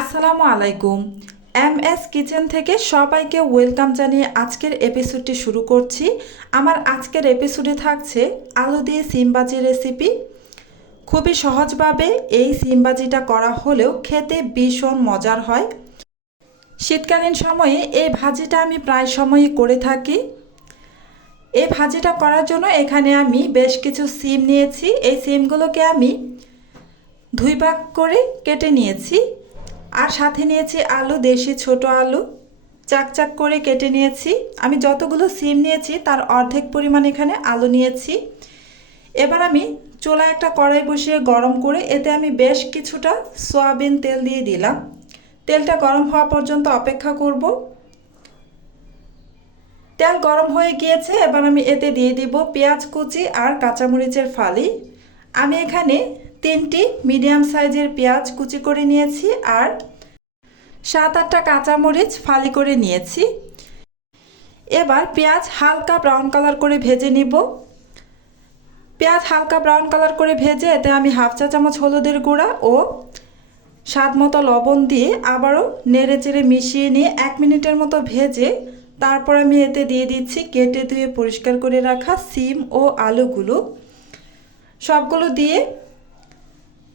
আসসালামু আলাইকুম। M S kitchen থেকে সবাইকে ওয়েলকাম জানিয়ে আজকের এপিসোডটি শুরু করছি। আমার আজকের এপিসোডে থাকছে আলু দিয়ে সিমবাজি রেসিপি। খুবই সহজভাবে এই সিমবাজিটা করা হলেও খেতে ভীষণ মজার হয়। শীতকালীন সময়ে এই ভাজিটা আমি প্রায় সময়ই করে থাকি। এই ভাজিটা করার জন্য এখানে আমি বেশ কিছু সিম নিয়েছি। এই সিমগুলোকে আমি দুই ভাগ করে কেটে নিয়েছি। আর সাথে নিয়েছি আলু, দেশি ছোট আলু। চাক চাক করে কেটে নিয়েছি। আমি যতগুলো সিম নিয়েছি, তার অর্ধেক পরিমাণ এখানে আলু নিয়েছি। এবার আমি চোলা একটা কড়াই বসিয়ে গরম করে, এতে আমি বেশ কিছুটা সয়াবিন তেল দিয়ে দিলাম। তেলটা গরম হওয়া পর্যন্ত অপেক্ষা করব। তেল গরম হয়ে গিয়েছে, এবার আমি এতে দিয়ে দিব পেঁয়াজ কুচি আর কাঁচামরিচের ফালি। আমি এখানে তিনটি মিডিয়াম সাইজের পেঁয়াজ কুচি করে নিয়েছি আর সাত আটটা কাঁচামরিচ ফালি করে নিয়েছি। এবার পেঁয়াজ হালকা ব্রাউন কালার করে ভেজে নিব। পেঁয়াজ হালকা ব্রাউন কালার করে ভেজে এতে আমি হাফ চা চামচ হলুদের গুঁড়া ও স্বাদ মতো লবণ দিয়ে আবারও নেড়ে চেড়ে মিশিয়ে নিয়ে এক মিনিটের মতো ভেজে তারপর আমি এতে দিয়ে দিচ্ছি কেটে ধুয়ে পরিষ্কার করে রাখা সিম ও আলুগুলো। সবগুলো দিয়ে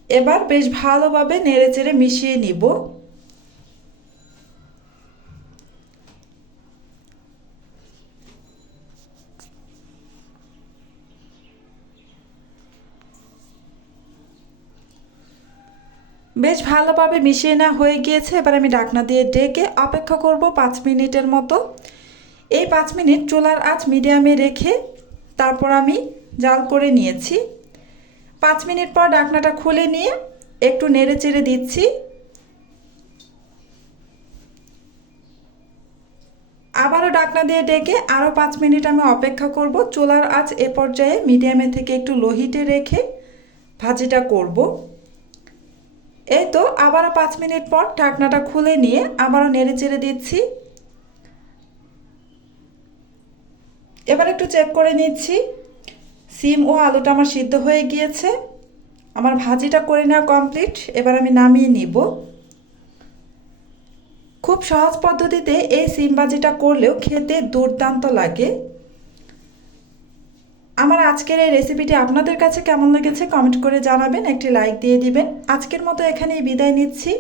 এবার বেশ ভালোভাবে নেড়ে চেড়ে মিশিয়ে নিব। বেশ ভালোভাবে মিশিয়ে না হয়ে গিয়েছে। এবার আমি ডাকনা দিয়ে ডেকে অপেক্ষা করব পাঁচ মিনিটের মতো। এই পাঁচ মিনিট চুলার আঁচ মিডিয়ামে রেখে তারপর আমি জাল করে নিয়েছি। পাঁচ মিনিট পর ডাকনাটা খুলে নিয়ে একটু নেড়ে চেড়ে দিচ্ছি। আবারও ডাকনা দিয়ে ডেকে আরও পাঁচ মিনিট আমি অপেক্ষা করব। চুলার আঁচ এ পর্যায়ে মিডিয়ামে থেকে একটু লোহিটে রেখে ভাজিটা করব। এই তো, আবারও পাঁচ মিনিট পর ঢাকনাটা খুলে নিয়ে আবারও নেড়ে চেড়ে দিচ্ছি। এবার একটু চেক করে নিচ্ছি। সিম ও আলুটা আমার সিদ্ধ হয়ে গিয়েছে। আমার ভাজিটা করে নেওয়া কমপ্লিট এবার আমি নামিয়ে নিব। খুব সহজ পদ্ধতিতে এই সিম ভাজিটা করলেও খেতে দুর্দান্ত লাগে। আমার আজকের এই রেসিপিটি আপনাদের কাছে কেমন লেগেছে কমেন্ট করে জানাবেন, একটি লাইক দিয়ে দিবেন। আজকের মতো এখানেই বিদায় নিচ্ছি।